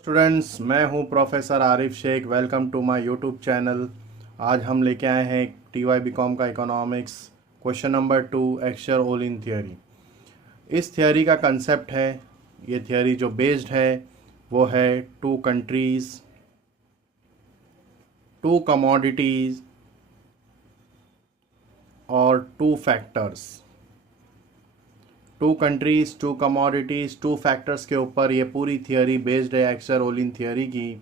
Students, मैं हूं professor Arif Shaikh. Welcome to my YouTube channel. आज हम लेके आए हैं TY BCom का economics question number 2 Heckscher Ohlin theory. इस थियोरी का कंसेप्ट है, ये थियोरी जो बेस्ड है वो है टू कंट्रीज़, टू कमोडिटीज़ और two factors. Two countries, two commodities, two factors के ऊपर ये पूरी थियोरी बेस्ड है एक्सचर-ओलिन थियोरी की।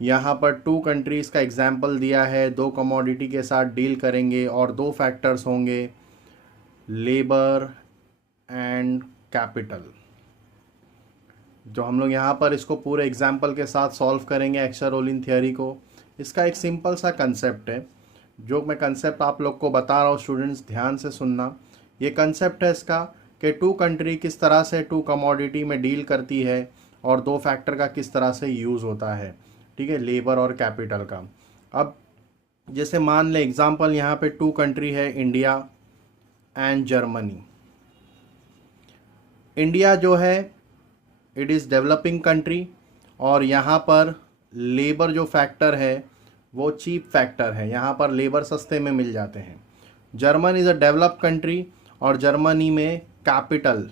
यहाँ पर टू कंट्रीज़ का एग्जाम्पल दिया है, दो कमोडिटी के साथ डील करेंगे और दो फैक्टर्स होंगे, लेबर एंड कैपिटल। जो हम लोग यहाँ पर इसको पूरे एग्जाम्पल के साथ सॉल्व करेंगे एक्सचर-ओलिन थियोरी को। इसका एक सिंपल सा कंसेप्ट है, जो मैं कंसेप्ट आप लोग को बता रहा हूँ, स्टूडेंट्स ध्यान से सुनना। ये कंसेप्ट है इसका कि टू कंट्री किस तरह से टू कमोडिटी में डील करती है और दो फैक्टर का किस तरह से यूज़ होता है, ठीक है, लेबर और कैपिटल का। अब जैसे मान ले एग्जांपल यहाँ पे टू कंट्री है, इंडिया एंड जर्मनी। इंडिया जो है इट इज़ डेवलपिंग कंट्री और यहाँ पर लेबर जो फैक्टर है वो चीप फैक्टर है, यहाँ पर लेबर सस्ते में मिल जाते हैं। Germany is a developed country और जर्मनी में कैपिटल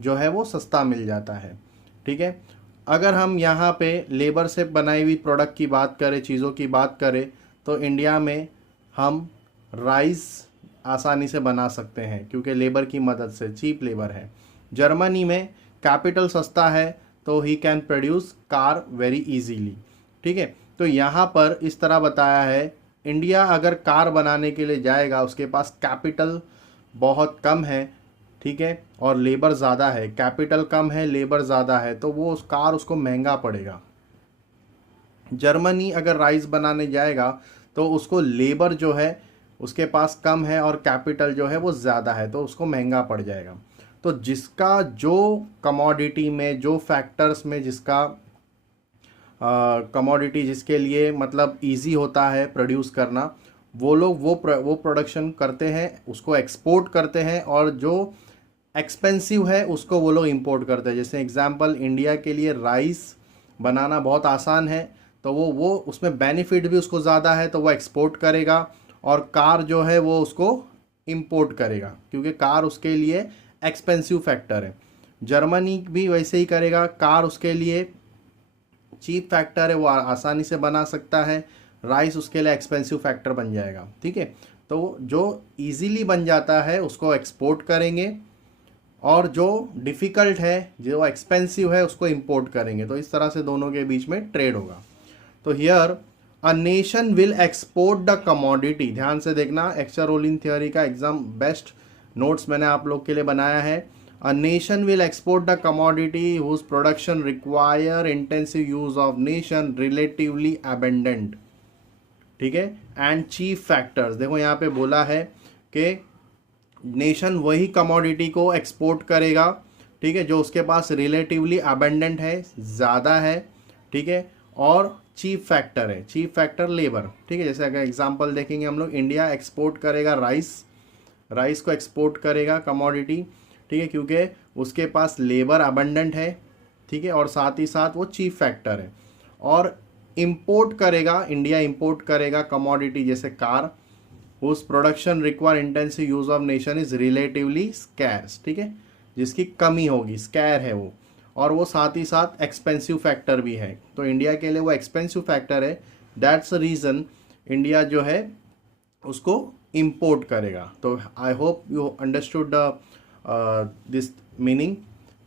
जो है वो सस्ता मिल जाता है, ठीक है। अगर हम यहाँ पे लेबर से बनाई हुई प्रोडक्ट की बात करें, चीज़ों की बात करें, तो इंडिया में हम राइस आसानी से बना सकते हैं क्योंकि लेबर की मदद से, चीप लेबर है। जर्मनी में कैपिटल सस्ता है तो he can produce car very easily, ठीक है। तो यहाँ पर इस तरह बताया है, इंडिया अगर कार बनाने के लिए जाएगा उसके पास कैपिटल बहुत कम है, ठीक है, और लेबर ज़्यादा है। कैपिटल कम है, लेबर ज़्यादा है, तो वो उस कार उसको महंगा पड़ेगा। जर्मनी अगर राइस बनाने जाएगा तो उसको लेबर जो है उसके पास कम है और कैपिटल जो है वो ज़्यादा है, तो उसको महंगा पड़ जाएगा। तो जिसका जो कमोडिटी में, जो फैक्टर्स में जिसका कमोडिटी जिसके लिए मतलब इजी होता है प्रोड्यूस करना, वो लोग वो प्रोडक्शन करते हैं, उसको एक्सपोर्ट करते हैं, और जो एक्सपेंसिव है उसको वो लोग इंपोर्ट करते हैं। जैसे एग्जांपल, इंडिया के लिए राइस बनाना बहुत आसान है, तो वो उसमें बेनिफिट भी उसको ज़्यादा है, तो वो एक्सपोर्ट करेगा, और कार जो है वो उसको इंपोर्ट करेगा क्योंकि कार उसके लिए एक्सपेंसिव फैक्टर है। जर्मनी भी वैसे ही करेगा, कार उसके लिए चीप फैक्टर है, वो आसानी से बना सकता है, राइस उसके लिए एक्सपेंसिव फैक्टर बन जाएगा, ठीक है। तो जो इजीली बन जाता है उसको एक्सपोर्ट करेंगे और जो डिफ़िकल्ट है, जो एक्सपेंसिव है, उसको इंपोर्ट करेंगे। तो इस तरह से दोनों के बीच में ट्रेड होगा। तो here a nation will export the commodity. ध्यान से देखना, एक्सचर-ओलिन थियोरी का एग्जाम बेस्ट नोट्स मैंने आप लोग के लिए बनाया है। A nation will export the commodity whose production require intensive use of nation relatively abundant, ठीक है, एंड चीफ फैक्टर्स। देखो यहाँ पे बोला है कि नेशन वही कमोडिटी को एक्सपोर्ट करेगा, ठीक है, जो उसके पास रिलेटिवली अबेंडेंट है, ज़्यादा है, ठीक है, और चीप फैक्टर है। चीप फैक्टर लेबर, ठीक है। जैसे अगर एग्जांपल देखेंगे हम लोग, इंडिया एक्सपोर्ट करेगा राइस को एक्सपोर्ट करेगा कमोडिटी, ठीक है, क्योंकि उसके पास लेबर अबेंडेंट है, ठीक है, और साथ ही साथ वो चीप फैक्टर है। और इंपोर्ट करेगा, इंडिया इंपोर्ट करेगा कमोडिटी जैसे कार, उस production require intensive use of nation is relatively scarce, ठीक है, जिसकी कमी होगी, स्कैर है वो, और वो साथ ही साथ एक्सपेंसिव फैक्टर भी है। तो इंडिया के लिए वो एक्सपेंसिव फैक्टर है, दैट्स द रीज़न इंडिया जो है उसको इंपोर्ट करेगा। तो I hope you understood this meaning.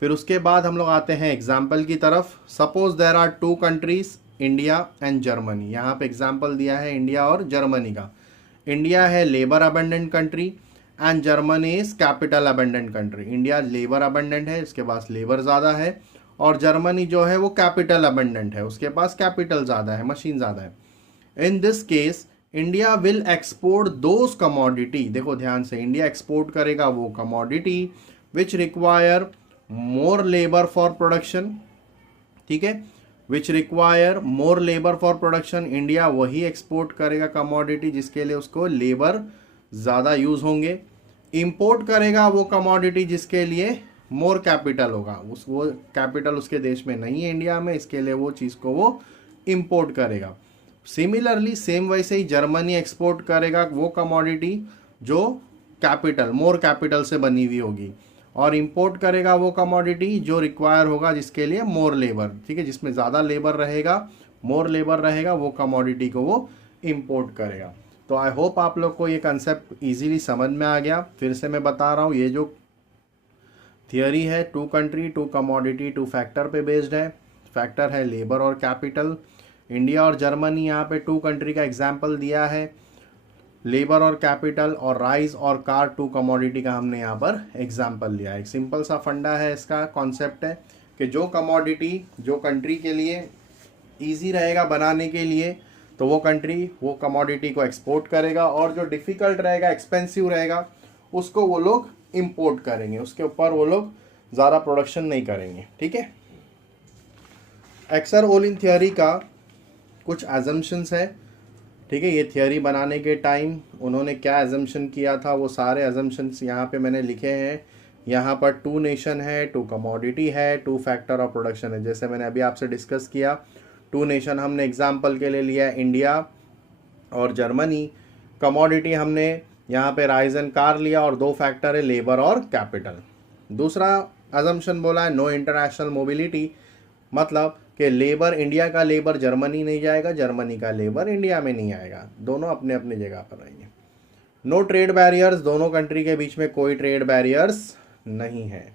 फिर उसके बाद हम लोग आते हैं एग्जाम्पल की तरफ। Suppose there are two countries, India and Germany. यहाँ पे एग्जाम्पल दिया है इंडिया और जर्मनी का। इंडिया है labour abundant country and Germany is capital abundant country. India labour abundant है, इसके पास लेबर ज़्यादा है, और जर्मनी जो है वो कैपिटल अबेंडेंट है, उसके पास कैपिटल ज़्यादा है, मशीन ज़्यादा है। In this case India will export those commodity. देखो ध्यान से, इंडिया एक्सपोर्ट करेगा वो commodity which require more labour for production, ठीक है, which require more labour for production. India वही एक्सपोर्ट करेगा कमोडिटी जिसके लिए उसको लेबर ज़्यादा यूज़ होंगे। इंपोर्ट करेगा वो कमोडिटी जिसके लिए मोर कैपिटल होगा, उस वो कैपिटल उसके देश में नहीं है इंडिया में, इसके लिए वो चीज़ को वो इम्पोर्ट करेगा। सिमिलरली सेम वैसे ही जर्मनी एक्सपोर्ट करेगा वो कमोडिटी जो कैपिटल मोर कैपिटल से बनी हुई होगी, और इंपोर्ट करेगा वो कमोडिटी जो रिक्वायर होगा जिसके लिए मोर लेबर, ठीक है, जिसमें ज़्यादा लेबर रहेगा, मोर लेबर रहेगा, वो कमोडिटी को वो इंपोर्ट करेगा। तो आई होप आप लोग को ये कंसेप्ट इजीली समझ में आ गया। फिर से मैं बता रहा हूँ, ये जो थियोरी है 2 कंट्री 2 कमोडिटी 2 फैक्टर पे बेस्ड है। फैक्टर है लेबर और कैपिटल। इंडिया और जर्मनी यहाँ पे 2 कंट्री का एग्जाम्पल दिया है, लेबर और कैपिटल, और राइस और कार 2 कमोडिटी का हमने यहाँ पर एग्जाम्पल लिया है। एक सिंपल सा फंडा है, इसका कॉन्सेप्ट है कि जो कमोडिटी जो कंट्री के लिए ईजी रहेगा बनाने के लिए, तो वो कंट्री वो कमोडिटी को एक्सपोर्ट करेगा, और जो डिफ़िकल्ट रहेगा, एक्सपेंसिव रहेगा, उसको वो लोग इंपोर्ट करेंगे, उसके ऊपर वो लोग ज़्यादा प्रोडक्शन नहीं करेंगे। ठीक है, एक्सर-ओलिन थियोरी का कुछ एजम्पशंस है। ठीक है, ये थियोरी बनाने के टाइम उन्होंने क्या एजम्पशन किया था, वो सारे एजम्पशंस यहाँ पे मैंने लिखे हैं। यहाँ पर 2 नेशन है, 2 कमोडिटी है, 2 फैक्टर ऑफ प्रोडक्शन है। जैसे मैंने अभी आपसे डिस्कस किया, 2 नेशन हमने एग्जाम्पल के लिए लिया है, इंडिया और जर्मनी। कमोडिटी हमने यहाँ पे राइस एंड कार लिया, और 2 फैक्टर है लेबर और कैपिटल। दूसरा अजम्पशन बोला है नो इंटरनेशनल मोबिलिटी, मतलब कि लेबर, इंडिया का लेबर जर्मनी नहीं जाएगा, जर्मनी का लेबर इंडिया में नहीं आएगा, दोनों अपने अपने जगह पर रहेंगे। नो ट्रेड बैरियर्स, दोनों कंट्री के बीच में कोई ट्रेड बैरियर्स नहीं है।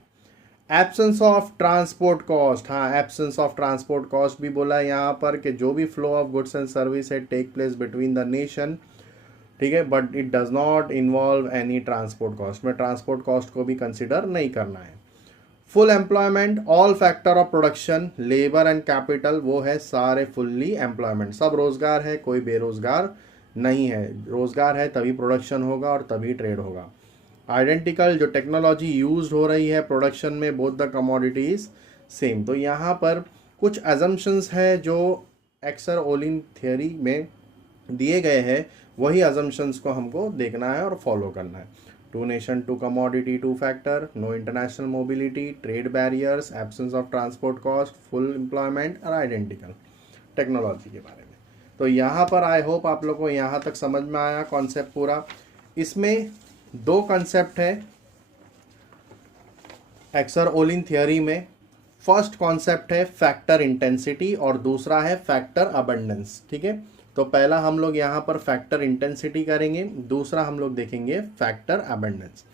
एब्सेंस ऑफ ट्रांसपोर्ट कॉस्ट, हाँ एब्सेंस ऑफ ट्रांसपोर्ट कॉस्ट भी बोला है यहाँ पर कि जो भी flow of goods and service है take place between the nation, ठीक है, but it does not involve any transport cost, में ट्रांसपोर्ट कॉस्ट को भी कंसिडर नहीं करना है। Full employment, all factor of production, labour and capital, वो है सारे फुल्ली एम्प्लॉयमेंट, सब रोजगार है, कोई बेरोजगार नहीं है। रोजगार है तभी प्रोडक्शन होगा और तभी ट्रेड होगा। आइडेंटिकल, जो टेक्नोलॉजी यूज हो रही है प्रोडक्शन में, बोथ द कमोडिटीज सेम। तो यहाँ पर कुछ एजम्पशंस है जो एक्सर-ओलिन थियोरी में दिए गए हैं, वही एजम्पशंस को हमको देखना है और फॉलो करना है। 2 nation 2 commodity 2 factor, no international mobility, trade barriers, absence of transport cost, full employment और आइडेंटिकल टेक्नोलॉजी के बारे में। तो यहाँ पर आई होप आप लोग को यहाँ तक समझ में आया कॉन्सेप्ट पूरा। इसमें 2 कॉन्सेप्ट है एक्सर-ओलिन थियोरी में। फर्स्ट कॉन्सेप्ट है फैक्टर इंटेंसिटी और दूसरा है फैक्टर अबंडेंस। ठीक है, तो पहला हम लोग यहाँ पर फैक्टर इंटेंसिटी करेंगे, दूसरा हम लोग देखेंगे फैक्टर अबंडेंस।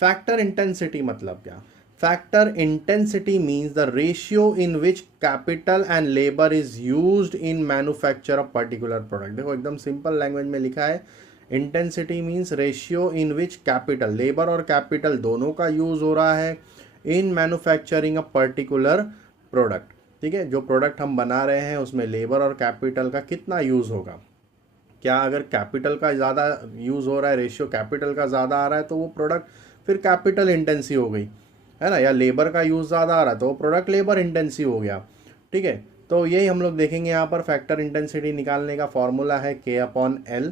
फैक्टर इंटेंसिटी मतलब क्या? Factor intensity means the ratio in which capital and labour is used in manufacture of particular product. देखो एकदम सिंपल लैंग्वेज में लिखा है, intensity means ratio in which capital, labour और कैपिटल दोनों का यूज हो रहा है in manufacturing a particular product. ठीक है, जो प्रोडक्ट हम बना रहे हैं उसमें लेबर और कैपिटल का कितना यूज़ होगा। क्या अगर कैपिटल का ज़्यादा यूज़ हो रहा है, रेशियो कैपिटल का ज़्यादा आ रहा है, तो वो प्रोडक्ट फिर कैपिटल इंटेंसिव हो गई, है ना, या लेबर का यूज़ ज़्यादा आ रहा है तो वो प्रोडक्ट लेबर इंटेंसिव हो गया। ठीक है, तो यही हम लोग देखेंगे यहाँ पर। फैक्टर इंटेंसिटी निकालने का फॉर्मूला है K/L,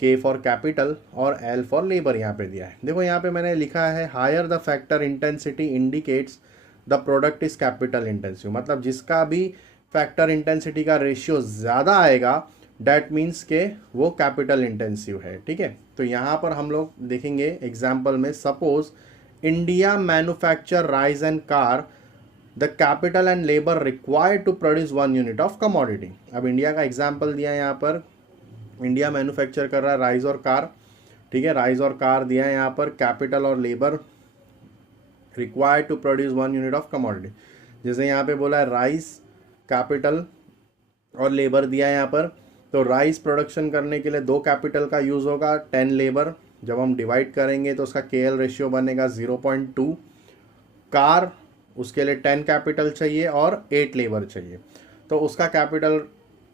K फॉर कैपिटल और L फॉर लेबर यहाँ पे दिया है। देखो यहाँ पे मैंने लिखा है higher the factor intensity indicates the product is capital intensive, मतलब जिसका भी फैक्टर इंटेंसिटी का रेशियो ज़्यादा आएगा डैट मीन्स के वो कैपिटल इंटेंसिव है। ठीक है, तो यहाँ पर हम लोग देखेंगे एग्जाम्पल में, suppose India manufacture rice and car, the capital and labour required to produce 1 unit of commodity. अब इंडिया का एग्जाम्पल दिया है यहाँ पर, इंडिया मैन्युफैक्चर कर रहा है राइस और कार। ठीक है, राइस और कार दिया है यहाँ पर, कैपिटल और labour required to produce 1 unit of commodity. जैसे यहाँ पे बोला है राइस, कैपिटल और लेबर दिया है यहाँ पर, तो राइस प्रोडक्शन करने के लिए 2 कैपिटल का यूज़ होगा, 10 लेबर। जब हम डिवाइड करेंगे तो उसका KL रेशियो बनेगा 0.2। कार, उसके लिए 10 कैपिटल चाहिए और 8 लेबर चाहिए, तो उसका कैपिटल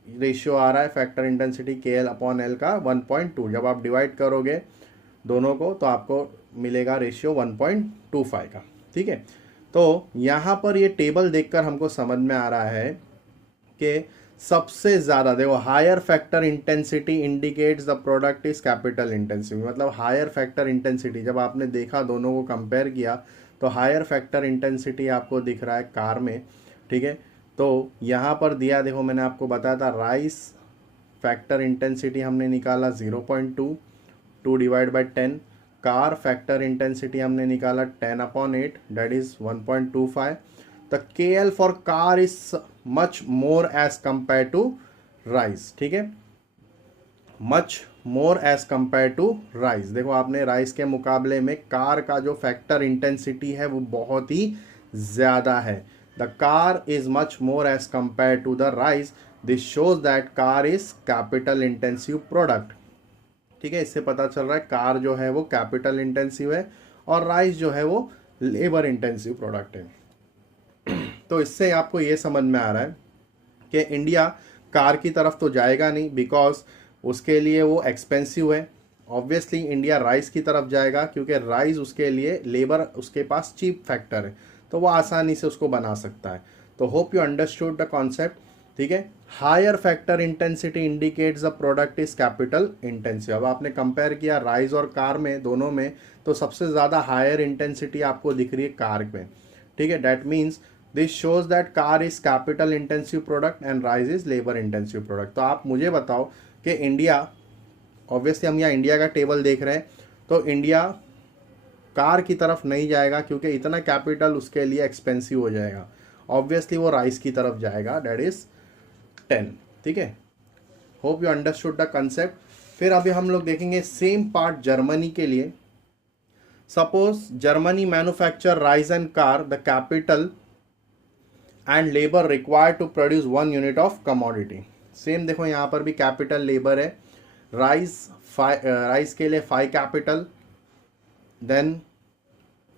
रेशियो आ रहा है फैक्टर इंटेंसिटी KL/L का 1.2। जब आप डिवाइड करोगे दोनों को तो आपको मिलेगा रेशियो 1.25 का। ठीक है, तो यहाँ पर ये टेबल देखकर हमको समझ में आ रहा है कि सबसे ज़्यादा देखो higher factor intensity indicates the product is capital intensive, मतलब हायर फैक्टर इंटेंसिटी जब आपने देखा दोनों को कंपेयर किया तो हायर फैक्टर इंटेंसिटी आपको दिख रहा है कार में, ठीक है। तो यहाँ पर दिया, देखो मैंने आपको बताया था राइस फैक्टर इंटेंसिटी हमने निकाला 0.2, 2 divide by 10। Car factor intensity हमने निकाला 10/8, that is 1.25। The KL for car is much more as compare to rice, ठीक है, much more as compare to rice. देखो आपने राइस के मुकाबले में कार का जो फैक्टर इंटेंसिटी है वो बहुत ही ज़्यादा है। The car is much more as compare to the rice, this shows that car is capital intensive product, ठीक है। इससे पता चल रहा है कार जो है वो कैपिटल इंटेंसिव है और राइस जो है वो लेबर इंटेंसिव प्रोडक्ट है। तो इससे आपको ये समझ में आ रहा है कि इंडिया कार की तरफ तो जाएगा नहीं, बिकॉज उसके लिए वो एक्सपेंसिव है। ऑब्वियसली इंडिया राइस की तरफ जाएगा क्योंकि राइस उसके लिए लेबर उसके पास चीप फैक्टर है, तो वो आसानी से उसको बना सकता है। तो hope you understood the concept, ठीक है। Higher factor intensity indicates the product is capital intensive. अब आपने कंपेयर किया राइस और कार में, दोनों में, तो सबसे ज़्यादा हायर इंटेंसिटी आपको दिख रही है कार में, ठीक है। That means this shows that car is capital intensive product and rice is labour intensive product. तो आप मुझे बताओ कि इंडिया, ऑब्वियसली हम यहाँ इंडिया का टेबल देख रहे हैं, तो इंडिया कार की तरफ नहीं जाएगा क्योंकि इतना कैपिटल उसके लिए एक्सपेंसिव हो जाएगा। ऑब्वियसली वो राइस की तरफ जाएगा, दैट इज 10, ठीक है। Hope you understood the concept. फिर अभी हम लोग देखेंगे सेम पार्ट जर्मनी के लिए। सपोज Germany manufacture rice and car, the capital and labour required to produce 1 unit of commodity. Same देखो यहाँ पर भी कैपिटल लेबर है। राइस के लिए 5 capital, then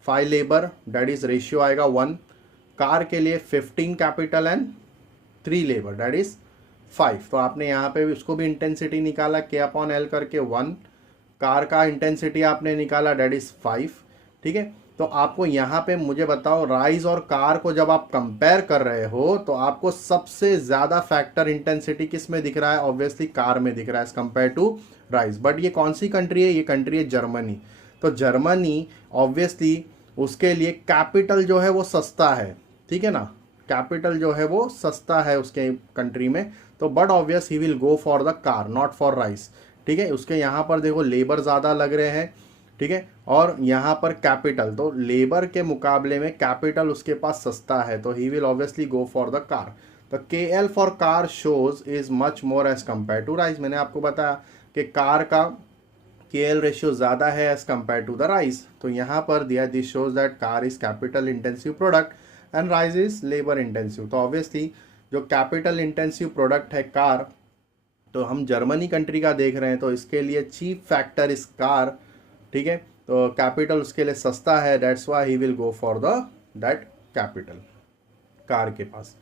5 labour, that is ratio आएगा 1। कार के लिए 15 capital and 3 labour, that is 5। तो आपने यहाँ पे भी उसको भी इंटेंसिटी निकाला K/L करके 1। कार का इंटेंसिटी आपने निकाला, दैट इज 5, ठीक है। तो आपको यहाँ पे मुझे बताओ राइस और कार को जब आप कंपेयर कर रहे हो तो आपको सबसे ज़्यादा फैक्टर इंटेंसिटी किस में दिख रहा है? ऑब्वियसली कार में दिख रहा है as compare to rice. But ये कौन सी कंट्री है? ये कंट्री है जर्मनी। तो जर्मनी ऑब्वियसली उसके लिए कैपिटल जो है वो सस्ता है, ठीक है ना, कैपिटल जो है वो सस्ता है उसके कंट्री में। तो but obvious he will go for the car, not for rice, ठीक है। उसके यहाँ पर देखो लेबर ज़्यादा लग रहे हैं, ठीक है, और यहाँ पर कैपिटल, तो लेबर के मुकाबले में कैपिटल उसके पास सस्ता है, तो he will obviously go for the car. तो KL for car shows is much more as compare to rice. मैंने आपको बताया कि कार का KL रेशियो ज़्यादा है as compare to the rice. तो यहाँ पर दिया this shows that car is capital intensive product and rice is labour intensive. तो ऑब्वियसली जो कैपिटल इंटेंसिव प्रोडक्ट है कार, तो हम जर्मनी कंट्री का देख रहे हैं, तो इसके लिए चीप फैक्टर इज कार, ठीक है। तो कैपिटल उसके लिए सस्ता है, that's why he will go for the that capital car के पास,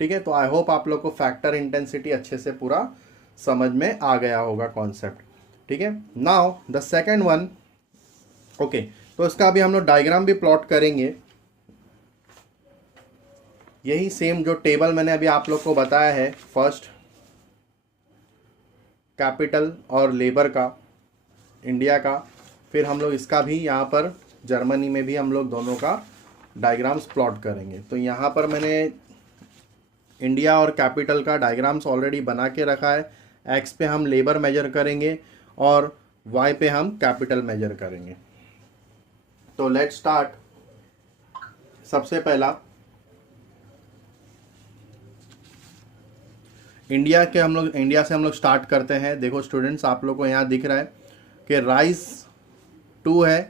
ठीक है। तो आई होप आप लोग को फैक्टर इंटेंसिटी अच्छे से पूरा समझ में आ गया होगा कॉन्सेप्ट, ठीक है। Now the second one, okay, तो इसका अभी हम लोग डायग्राम भी प्लॉट करेंगे। यही सेम जो टेबल मैंने अभी आप लोग को बताया है, फर्स्ट कैपिटल और लेबर का इंडिया का, फिर हम लोग इसका भी यहाँ पर जर्मनी में भी हम लोग दोनों का डायग्राम्स प्लॉट करेंगे। तो यहाँ पर मैंने इंडिया और कैपिटल का डायग्राम्स ऑलरेडी बना के रखा है। एक्स पे हम लेबर मेजर करेंगे और वाई पे हम कैपिटल मेजर करेंगे। तो लेट्स स्टार्ट। सबसे पहला इंडिया से हम लोग स्टार्ट करते हैं। देखो स्टूडेंट्स, आप लोग को यहाँ दिख रहा है कि राइस 2 है,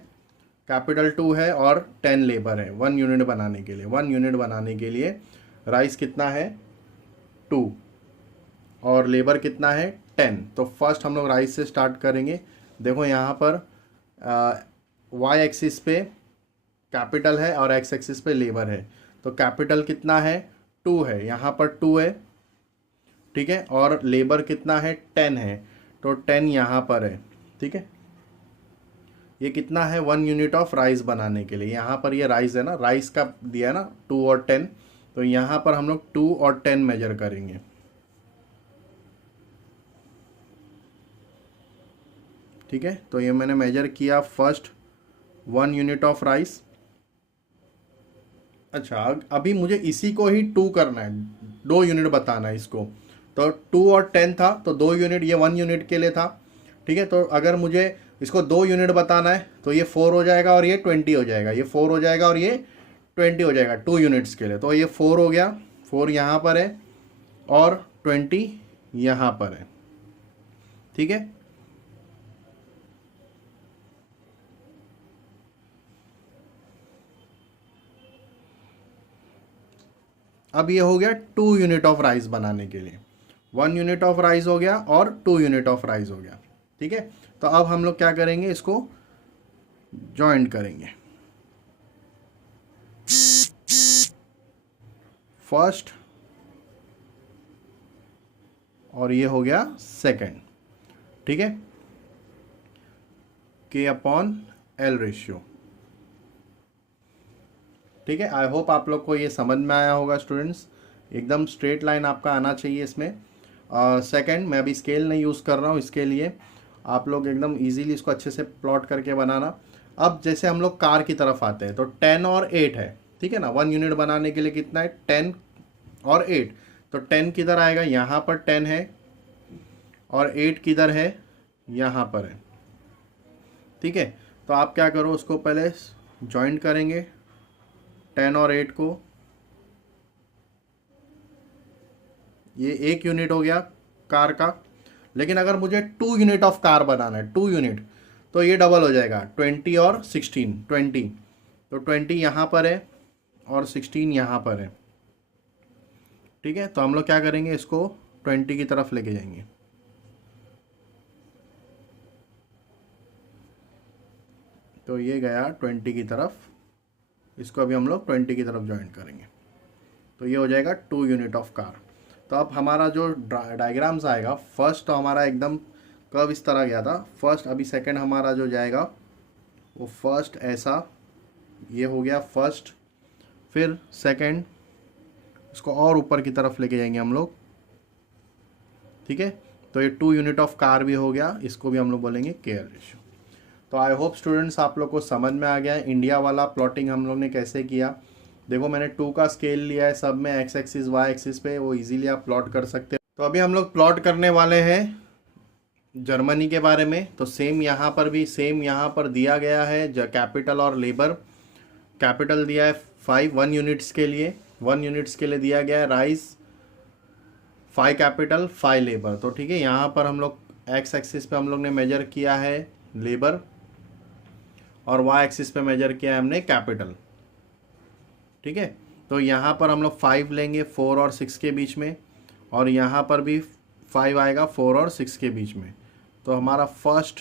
कैपिटल 2 है और 10 लेबर है 1 यूनिट बनाने के लिए। 1 यूनिट बनाने के लिए राइस कितना है? 2 और लेबर कितना है? 10। तो फर्स्ट हम लोग राइस से स्टार्ट करेंगे। देखो यहाँ पर वाई एक्सिस पे कैपिटल है और एक्स एक्सिस पे लेबर है। तो कैपिटल कितना है? 2 है, यहाँ पर 2 है, ठीक है, और लेबर कितना है? 10 है, तो 10 यहाँ पर है, ठीक है। ये कितना है? 1 यूनिट ऑफ राइस बनाने के लिए। यहाँ पर ये राइस है ना, राइस का दिया है ना 2 और 10, तो यहाँ पर हम लोग 2 और 10 मेजर करेंगे, ठीक है। तो ये मैंने मेजर किया फर्स्ट 1 यूनिट ऑफ राइस, अच्छा, अभी मुझे इसी को ही 2 करना है, 2 यूनिट बताना है इसको। तो 2 और 10 था तो 2 यूनिट, ये 1 यूनिट के लिए था। ठीक है, तो अगर मुझे इसको 2 यूनिट बताना है तो ये 4 हो जाएगा और ये 20 हो जाएगा, ये 4 हो जाएगा और ये 20 हो जाएगा 2 यूनिट्स के लिए। तो ये 4 हो गया, 4 यहाँ पर है और 20 यहाँ पर है। ठीक है, अब ये हो गया 2 यूनिट ऑफ राइस बनाने के लिए। 1 यूनिट ऑफ राइस हो गया और 2 यूनिट ऑफ राइस हो गया। ठीक है, तो अब हम लोग क्या करेंगे, इसको ज्वाइंट करेंगे। फर्स्ट और ये हो गया सेकंड। ठीक है, K अपॉन L रेशियो। ठीक है, आई होप आप लोग को ये समझ में आया होगा स्टूडेंट्स। एकदम स्ट्रेट लाइन आपका आना चाहिए इसमें। सेकंड, मैं अभी स्केल नहीं यूज़ कर रहा हूँ, इसके लिए आप लोग एकदम इजीली इसको अच्छे से प्लॉट करके बनाना। अब जैसे हम लोग कार की तरफ आते हैं तो 10 और 8 है। ठीक है ना, 1 यूनिट बनाने के लिए कितना है, 10 और 8। तो 10 किधर आएगा, यहाँ पर 10 है और 8 किधर है, यहाँ पर है। ठीक है, तो आप क्या करो, उसको पहले ज्वाइंट करेंगे 10 और 8 को। ये 1 यूनिट हो गया कार का। लेकिन अगर मुझे 2 यूनिट ऑफ कार बनाना है, 2 यूनिट, तो ये डबल हो जाएगा, 20 और 16, 20। तो 20 यहाँ पर है और 16 यहाँ पर है। ठीक है, तो हम लोग क्या करेंगे, इसको 20 की तरफ लेके जाएंगे। तो ये गया 20 की तरफ, इसको अभी हम लोग 20 की तरफ ज्वाइन करेंगे। तो ये हो जाएगा 2 यूनिट ऑफ कार। तो अब हमारा जो डायग्राम्स आएगा, फर्स्ट तो हमारा एकदम कर्व इस तरह गया था फर्स्ट। अभी सेकंड हमारा जो जाएगा वो फर्स्ट ऐसा, ये हो गया फर्स्ट, फिर सेकंड, इसको और ऊपर की तरफ लेके जाएंगे हम लोग। ठीक है, तो ये 2 यूनिट ऑफ कार भी हो गया, इसको भी हम लोग बोलेंगे केयर रेशियो। तो आई होप स्टूडेंट्स आप लोग को समझ में आ गया है इंडिया वाला प्लॉटिंग हम लोग ने कैसे किया। देखो मैंने 2 का स्केल लिया है, सब में एक्स एक्सिस वाई एक्सिस पे, वो इजीली आप प्लॉट कर सकते हो। तो अभी हम लोग प्लॉट करने वाले हैं जर्मनी के बारे में। तो सेम यहाँ पर भी सेम यहाँ पर दिया गया है कैपिटल और लेबर। कैपिटल दिया है 1 यूनिट्स के लिए, 1 यूनिट्स के लिए दिया गया है राइस, 5 कैपिटल 5 लेबर। तो ठीक है, यहाँ पर हम लोग एक्स एक्सिस पे हम लोग ने मेजर किया है लेबर और वाई एक्सिस पे मेजर किया है हमने कैपिटल। ठीक है, तो यहाँ पर हम लोग 5 लेंगे 4 और 6 के बीच में, और यहाँ पर भी 5 आएगा 4 और 6 के बीच में। तो हमारा फर्स्ट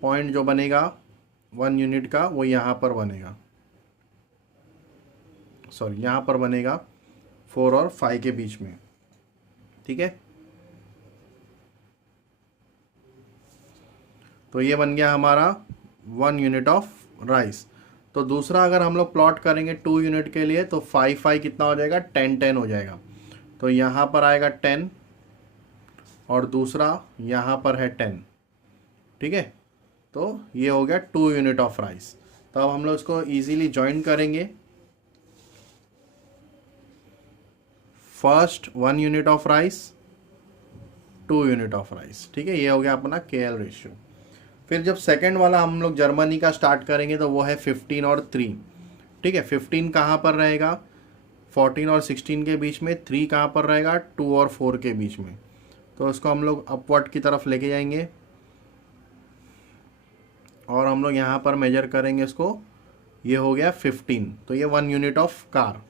पॉइंट जो बनेगा 1 यूनिट का वो यहाँ पर बनेगा, सॉरी यहाँ पर बनेगा 4 और 5 के बीच में। ठीक है, तो ये बन गया हमारा 1 यूनिट ऑफ राइस। तो दूसरा अगर हम लोग प्लॉट करेंगे 2 यूनिट के लिए तो 5 कितना हो जाएगा, 10 हो जाएगा। तो यहाँ पर आएगा 10 और दूसरा यहाँ पर है 10। ठीक है, तो ये हो गया 2 यूनिट ऑफ राइस। तो अब हम लोग इसको इजीली ज्वाइन करेंगे। First 1 unit of rice, 2 unit of rice. ठीक है, ये हो गया अपना KL रेशियो। फिर जब सेकंड वाला हम लोग जर्मनी का स्टार्ट करेंगे तो वो है 15 और 3। ठीक है, 15 कहाँ पर रहेगा, 14 और 16 के बीच में, 3 कहाँ पर रहेगा, 2 और 4 के बीच में। तो इसको हम लोग अपवर्ड की तरफ लेके जाएंगे और हम लोग यहाँ पर मेजर करेंगे इसको। ये हो गया 15, तो ये 1 यूनिट ऑफ कार।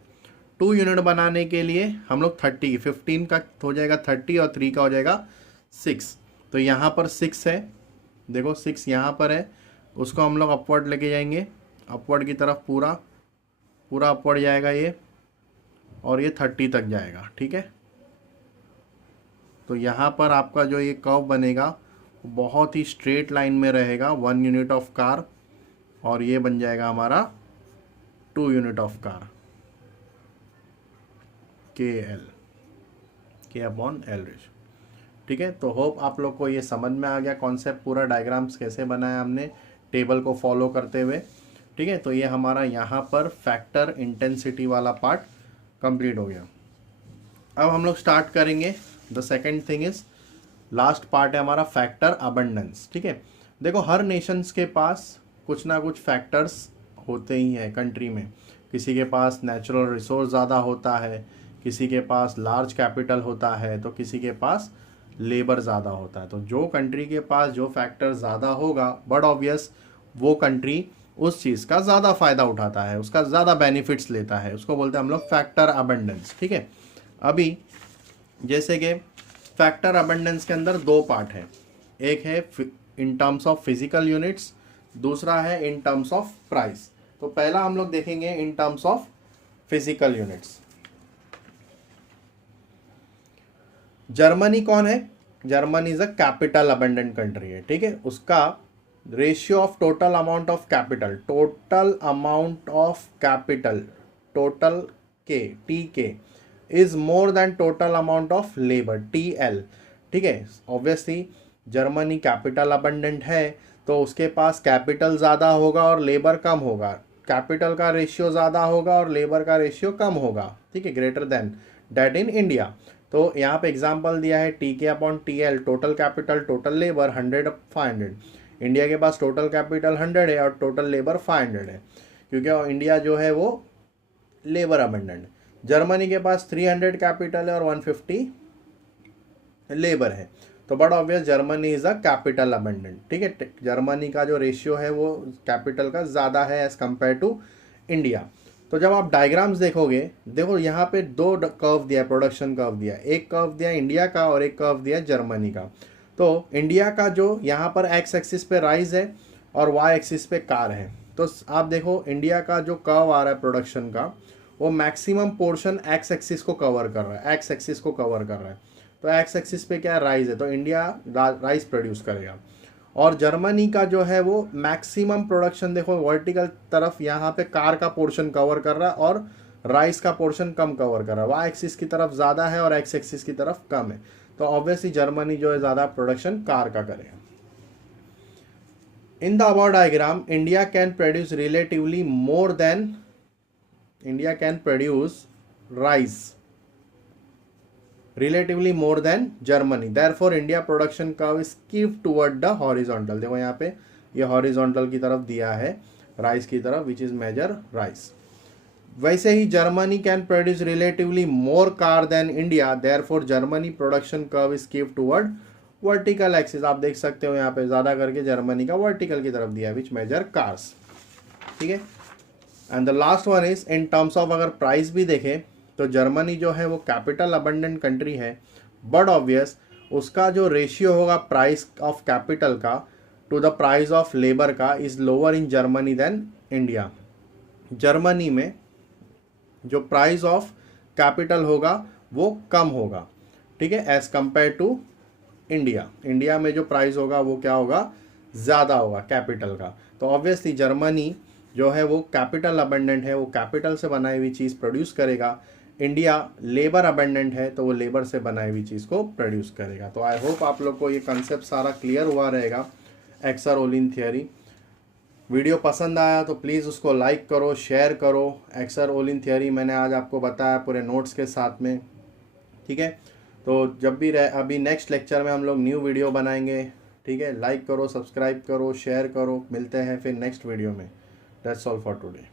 2 यूनिट बनाने के लिए हम लोग 30, 15 का हो जाएगा 30 और 3 का हो जाएगा 6। तो यहाँ पर 6 है, देखो 6 यहाँ पर है, उसको हम लोग अपवर्ड लेके जाएंगे, अपवर्ड की तरफ पूरा पूरा अपवर्ड जाएगा ये, और ये 30 तक जाएगा। ठीक है, तो यहाँ पर आपका जो ये कर्व बनेगा वो बहुत ही स्ट्रेट लाइन में रहेगा, 1 यूनिट ऑफ कार, और ये बन जाएगा हमारा 2 unit of car, K upon L ratio. ठीक है, तो होप आप लोग को ये समझ में आ गया कॉन्सेप्ट, पूरा डायग्राम्स कैसे बनाया हमने टेबल को फॉलो करते हुए। ठीक है, तो ये हमारा यहाँ पर फैक्टर इंटेंसिटी वाला पार्ट कंप्लीट हो गया। अब हम लोग स्टार्ट करेंगे the second thing is, last part है हमारा फैक्टर अबंडेंस। ठीक है, देखो हर नेशंस के पास कुछ ना कुछ फैक्टर्स होते ही हैं कंट्री में। किसी के पास नेचुरल रिसोर्स ज़्यादा होता है, किसी के पास लार्ज कैपिटल होता है, तो किसी के पास लेबर ज़्यादा होता है। तो जो कंट्री के पास जो फैक्टर ज़्यादा होगा, बट ऑब्वियस वो कंट्री उस चीज़ का ज़्यादा फ़ायदा उठाता है, उसका ज़्यादा बेनिफिट्स लेता है, उसको बोलते हैं हम लोग फैक्टर अबंडेंस। ठीक है, अभी जैसे कि फैक्टर अबंडेंस के अंदर दो पार्ट है, एक है इन टर्म्स ऑफ फिजिकल यूनिट्स, दूसरा है इन टर्म्स ऑफ प्राइस। तो पहला हम लोग देखेंगे इन terms of physical units. Germany कौन है? Germany is a capital abundant country है। ठीक है, उसका ratio of total amount of capital, total के टी के is more than total amount of labour TL। ठीक है, ऑब्वियसली जर्मनी कैपिटल अबंडेंट है तो उसके पास कैपिटल ज़्यादा होगा और लेबर कम होगा, कैपिटल का रेशियो ज़्यादा होगा और लेबर का रेशियो कम होगा। ठीक है, greater than that in India. तो यहाँ पे एग्जांपल दिया है TK/TL, total capital total labour 100/500। India के पास टोटल कैपिटल 100 है और टोटल लेबर 500 है, क्योंकि इंडिया जो है वो लेबर अबंडेंट। जर्मनी के पास 300 कैपिटल है और 150 लेबर है, तो but obvious Germany is a capital abundant. ठीक है, जर्मनी का जो रेशियो है वो कैपिटल का ज़्यादा है एज कंपेयर टू इंडिया। तो जब आप डायग्राम्स देखोगे, देखो यहाँ पे दो कर्व दिया है, प्रोडक्शन कर्व दिया है, एक कर्व दिया है इंडिया का और एक कर्व दिया है जर्मनी का। तो इंडिया का जो यहाँ पर एक्स एक्सिस पे राइज है और वाई एक्सिस पे कार है। तो आप देखो इंडिया का जो कर्व आ रहा है प्रोडक्शन का, वो मैक्सिमम पोर्शन एक्स एक्सिस को कवर कर रहा है, एक्स एक्सिस को कवर कर रहा है। तो एक्स एक्सिस पे क्या राइज है, तो इंडिया राइस प्रोड्यूस करेगा। और जर्मनी का जो है वो मैक्सिमम प्रोडक्शन देखो वर्टिकल तरफ यहाँ पे कार का पोर्शन कवर कर रहा है और राइस का पोर्शन कम कवर कर रहा है, वाई एक्सिस की तरफ ज़्यादा है और एक्स एक्सिस की तरफ कम है। तो ऑब्वियसली जर्मनी जो है ज़्यादा प्रोडक्शन कार का करेगा। In the above diagram India can produce relatively more than India can produce rice relatively more than Germany. Therefore, India production curve is skewed toward the horizontal. देखो यहाँ पे ये horizontal की तरफ दिया है राइस की तरफ, which is major rice. वैसे ही Germany can produce relatively more car than India, therefore Germany production curve is skew toward vertical axis. आप देख सकते हो यहाँ पे ज़्यादा करके जर्मनी का वर्टिकल की तरफ दिया है, विच मेजर कार्स। ठीक है, and the last one is in terms of अगर प्राइस भी देखें तो जर्मनी जो है वो कैपिटल अबंडेंट कंट्री है, बट ऑब्वियस उसका जो रेशियो होगा प्राइस ऑफ कैपिटल का to the price of labour का is lower in Germany than India. Germany में जो प्राइस ऑफ कैपिटल होगा वो कम होगा, ठीक है, as compare to India. India में जो प्राइस होगा वो क्या होगा, ज़्यादा होगा कैपिटल का। तो ऑब्वियसली जर्मनी जो है वो कैपिटल अबंडेंट है, वो कैपिटल से बनाई हुई चीज़ प्रोड्यूस करेगा। इंडिया लेबर अबंडेंट है तो वो लेबर से बनाई हुई चीज़ को प्रोड्यूस करेगा। तो आई होप आप लोग को ये कंसेप्ट सारा क्लियर हुआ रहेगा, एक्सर-ओलिन थियरी। वीडियो पसंद आया तो प्लीज़ उसको लाइक करो, शेयर करो। एक्सर-ओलिन थियरी मैंने आज आपको बताया पूरे नोट्स के साथ में, ठीक है। तो जब भी अभी नेक्स्ट लेक्चर में हम लोग न्यू वीडियो बनाएंगे, ठीक है। लाइक करो, सब्सक्राइब करो, शेयर करो। मिलते हैं फिर नेक्स्ट वीडियो में। That's all for today.